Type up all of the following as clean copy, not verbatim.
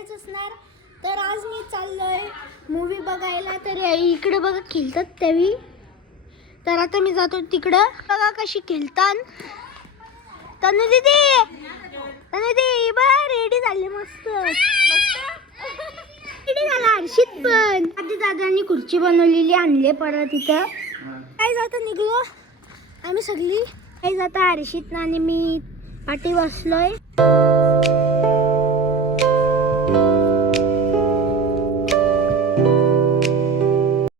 बरेच असणार. तर आज मी चाललोय मूवी बघायला. तर इकडे बघा खेळतात त्यावी. तर आता मी जातो तिकडं. बघा कशी खेळतात. तनु दीदी रेडी झाले मस्त रेडी झाला. हर्षित पण आधी दादांनी खुर्ची बनवलेली आणले परत इथं. काय जाता निघलो आम्ही सगळी. काय जाता हर्षित आणि मी पाठी बसलोय.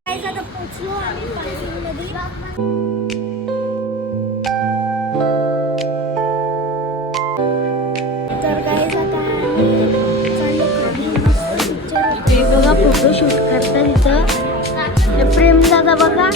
काय जाता पोचलो आम्ही पार्किंगमध्ये. तर काय जाता आम्ही चाललो खाली. मस्त पिक्चर ते बघा फोटोशूट करतात इथं. प्रेम दादा बघा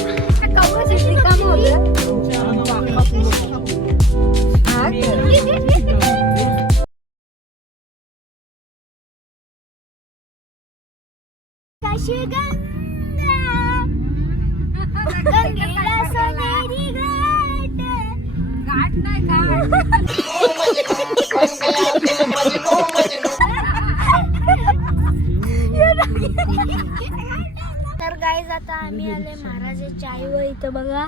तर गाईज आता आम्ही आले महाराजाच्या आईवर. इथं बघा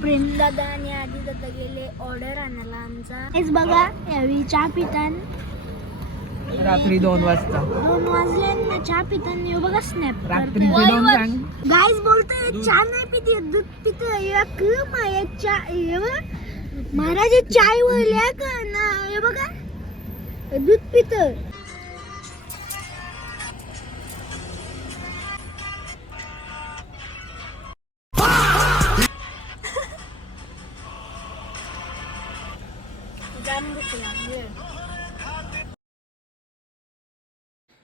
प्रेम दादा आणि आधी दादा गेले ऑर्डर आणायला आमचा. हेच बघा यावी चहा पितान. रात्री 2 वाजता 2 वाजले ना चहा पिताना. बघा स्नॅप रात्रीचे 2 सांग. गाईज बोलतोय चहा नाही पिते दूध पितोय. महाराज चाय वळल्या का ना. हे बघा दूध पितोय.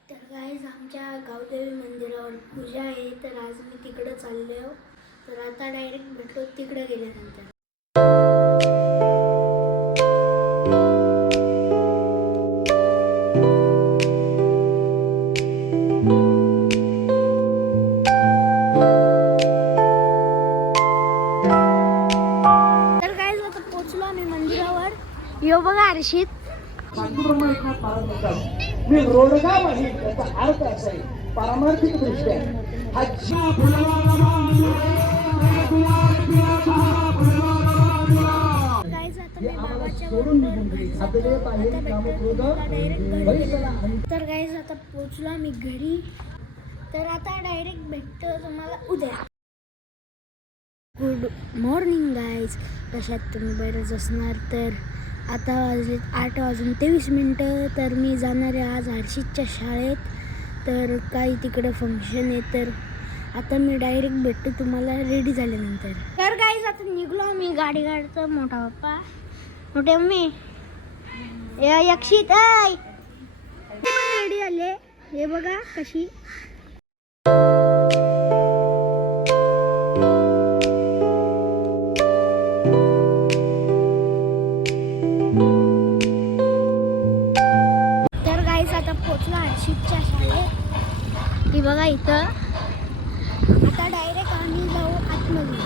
तर गाईज आमच्या गावदेवी मंदिरावर पूजा आहे. तर आज मी तिकडे चालले हो. तर आता डायरेक्ट भेटतो तिकडे गेल्यानंतर. तर गाईज आता पोचलो आम्ही मंदिरावर. यो बघा हर्षित. मी रोडगाव आहे त्याचा अर्थ असा आहे पारमार्थिक दृष्ट्या तर गाईज आता पोचलो आम्ही घरी. तर आता डायरेक्ट भेटतो तुम्हाला उद्या. Good morning guys. कशात तुम्ही बरेच असणार. तर आता वाजले 8:23. तर मी जाणार आहे आज हर्षितच्या शाळेत. तर काही तिकडे फंक्शन आहे. तर आता मी डायरेक्ट भेटतो तुम्हाला रेडी झाल्यानंतर. तर गाईज आता निघलो मी. गाडी काढतो मोठा पप्पा मोठे मम्मी यक्षित रेडी झाले. हे बघा कशी. तर गाईज आता पोचलो हर्षितच्या शाळेत. ती बघा इथं. आता डायरेक्ट आम्ही जाऊ आतमध्ये.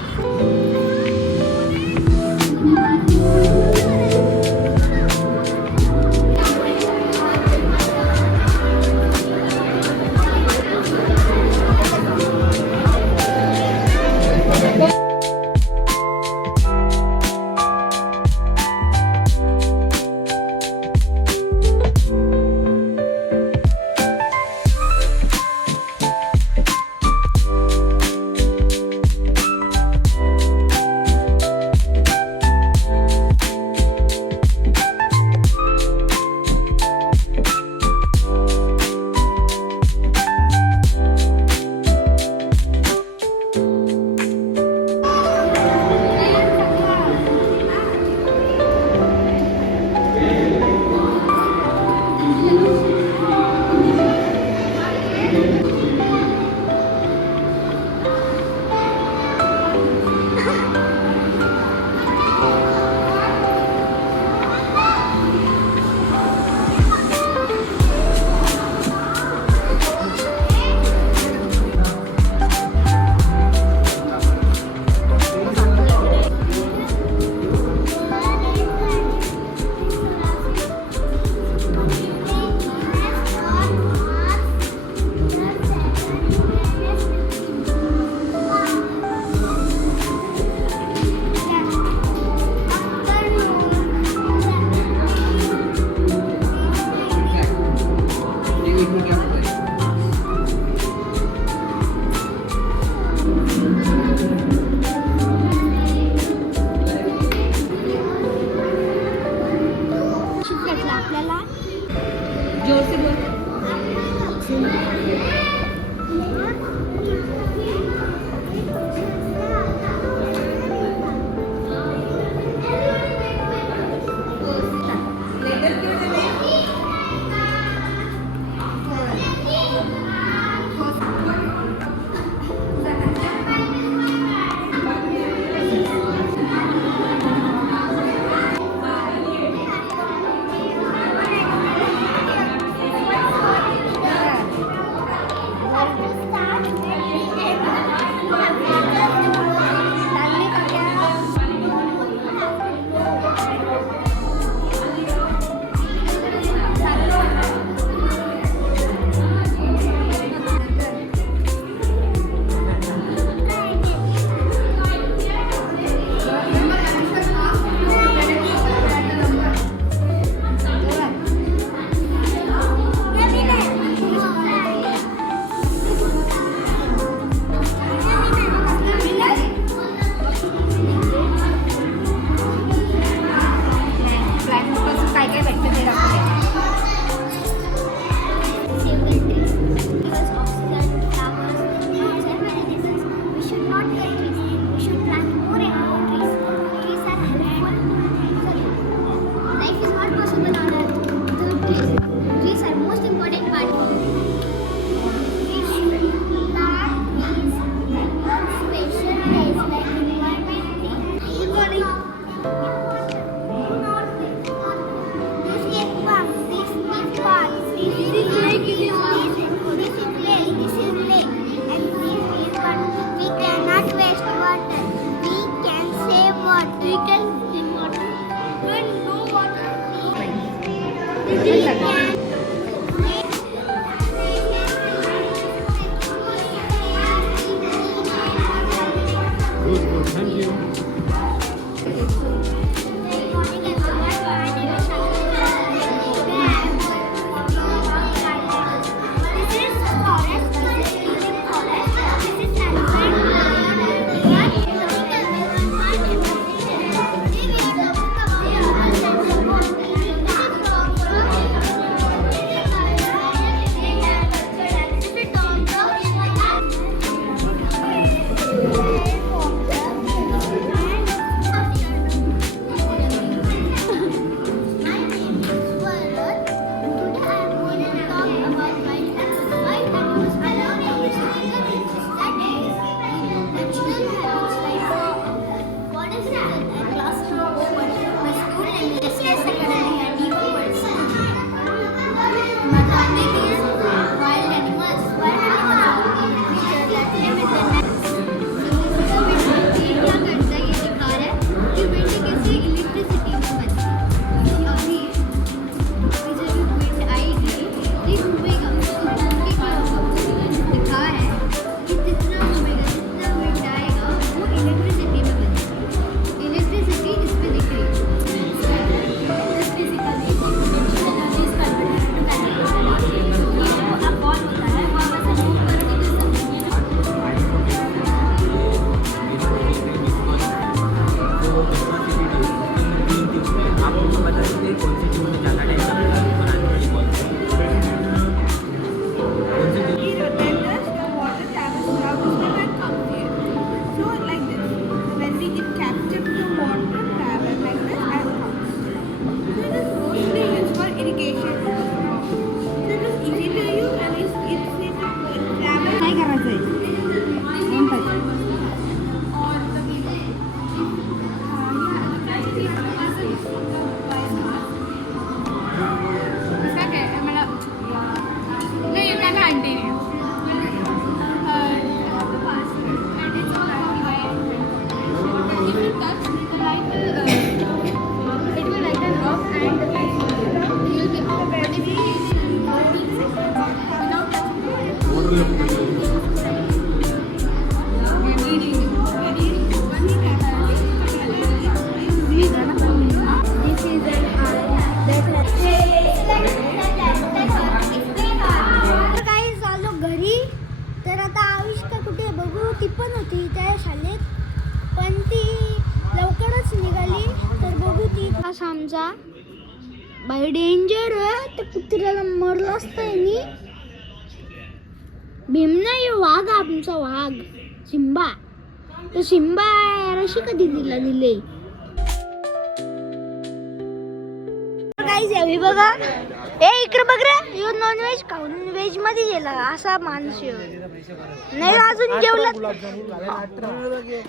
ती पण होती त्या शाळेत, पण ती लवकरच निघाली. तर बघू ती असा आमचा बाई डेंजर आहे. त्या कुत्र्याला मरलं असतं नी. भीम नाही, वाघ आमचा वाघ सिम्बा. तो सिम्बा रशी कधी दिले गाईज बघा. ए इकडे बघ रे, यो नॉनव्हेज खाऊन व्हेज मध्ये गेला असा माणूस यो. नाही अजून जेवलात,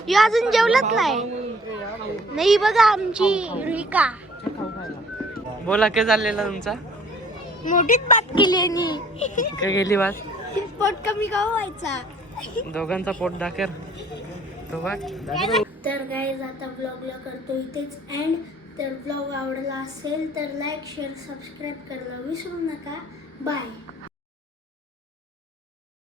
यो अजून जेवलात नाही बघा आमची रुहिका. बोला काय चाललेला तुमचा? मोठीच बात केली आणि काय गेली बात? पोट कमी का व्हायचा? दोघांचा पोट दाखर तो बघ. तर गाईज आता ब्लॉगला करतो इथेच एंड. तर ब्लॉग आवडला असेल तर लाईक शेअर सबस्क्राईब करायला विसरू नका. बाय.